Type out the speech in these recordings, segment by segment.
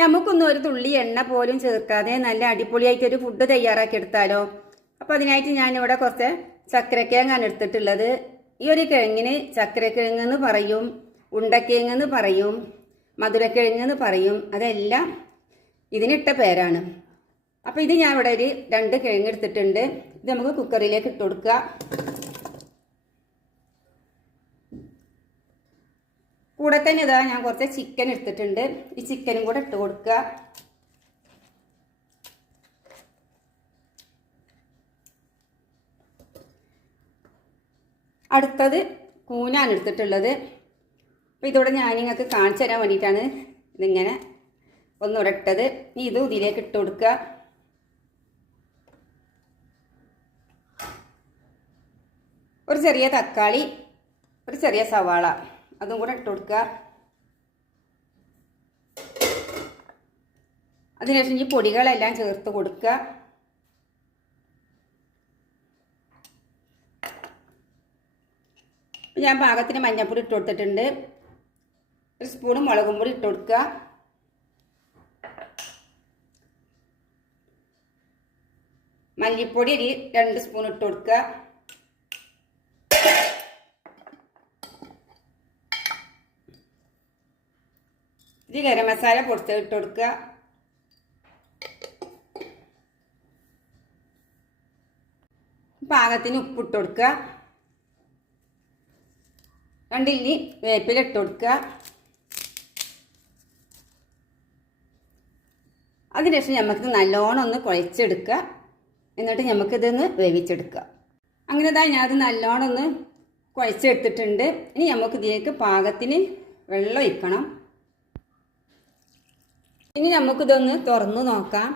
നമുക്കൊന്നും ഒരു തുള്ളി എണ്ണ പോലും ചേർക്കാതെ നല്ല അടിപൊളിയായിട്ടൊരു ഫുഡ് തയ്യാറാക്കി എടുത്താലോ. അപ്പോൾ അതിനായിട്ട് ഞാനിവിടെ കുറച്ച് ചക്കരക്കിഴങ്ങാണ് എടുത്തിട്ടുള്ളത്. ഈ ഒരു കിഴങ്ങിന് ചക്കരക്കിഴങ്ങെന്ന് പറയും, ഉണ്ടക്കിഴങ്ങെന്ന് പറയും, മധുരക്കിഴങ്ങെന്ന് പറയും. അതെല്ലാം ഇതിനിട്ട പേരാണ്. അപ്പോൾ ഇത് ഞാൻ ഇവിടെ ഒരു 2 കിഴങ്ങ് എടുത്തിട്ടുണ്ട്. ഇത് നമുക്ക് കുക്കറിലേക്ക് ഇട്ട് കൊടുക്കുക. കൂടെ തന്നെ ഇതാ ഞാൻ കുറച്ച് ചിക്കൻ എടുത്തിട്ടുണ്ട്. ഈ ചിക്കനും കൂടെ ഇട്ട് കൊടുക്കുക. അടുത്തത് കൂനാണ് എടുത്തിട്ടുള്ളത്. അപ്പോൾ ഇതോടെ ഞാൻ നിങ്ങൾക്ക് കാണിച്ചു തരാൻ വേണ്ടിയിട്ടാണ് ഇതിങ്ങനെ ഒന്നുകൂടെ ഇട്ടത്. ഇതും ഇതിലേക്ക് ഇട്ട് കൊടുക്കുക. ഒരു ചെറിയ തക്കാളി, ഒരു ചെറിയ സവാള, അതും കൂടെ ഇട്ട് കൊടുക്കുക. അതിനുശേഷം ഈ പൊടികളെല്ലാം ചേർത്ത് കൊടുക്കുക. ഞാൻ പാകത്തിന് മഞ്ഞൾപ്പൊടി ഇട്ട് കൊടുത്തിട്ടുണ്ട്. ഒരു സ്പൂണ് മുളകും പൊടി ഇട്ട് കൊടുക്കുക. മല്ലിപ്പൊടി ഒരു 2 സ്പൂൺ ഇട്ട് കൊടുക്കുക. ഇത് ഗരം മസാല പൊടിച്ച് ഇട്ട് കൊടുക്കുക. പാകത്തിന് ഉപ്പിട്ട് കൊടുക്കുക. 2 ഇല്ലി വേപ്പില ഇട്ട് കൊടുക്കുക. അതിനുശേഷം നമുക്കിത് നല്ലോണം ഒന്ന് കുഴച്ചെടുക്കുക. എന്നിട്ട് നമുക്കിതൊന്ന് വേവിച്ചെടുക്കുക. അങ്ങനെ തന്നെ ഞാനത് നല്ലോണം ഒന്ന് കുഴച്ചെടുത്തിട്ടുണ്ട്. ഇനി നമുക്കിതിലേക്ക് പാകത്തിന് വെള്ളം ഒഴിക്കണം. ഇനി നമുക്കിതൊന്ന് തുറന്നു നോക്കാം.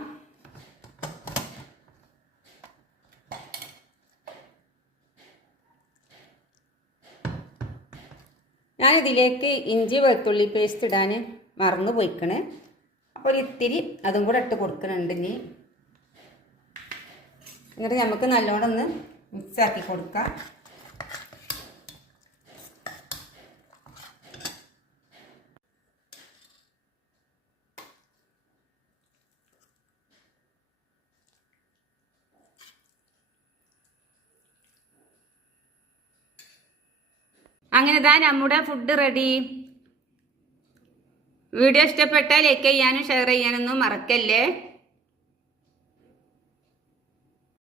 ഞാനിതിലേക്ക് ഇഞ്ചി വെളുത്തുള്ളി പേസ്റ്റ് ഇടാൻ മറന്നു പോയിക്കണ്. അപ്പോൾ ഒരു ഇത്തിരി അതും കൂടെ ഇട്ട് കൊടുക്കുന്നുണ്ട്. ഇനി എന്നിട്ട് നമുക്ക് നല്ലോണം ഒന്ന് മിക്സാക്കി കൊടുക്കാം. അങ്ങനെ ഇതാ നമ്മുടെ ഫുഡ് റെഡി. വീഡിയോ ഇഷ്ടപ്പെട്ടാൽ ലൈക്ക് ചെയ്യാനും ഷെയർ ചെയ്യാനൊന്നും മറക്കല്ലേ.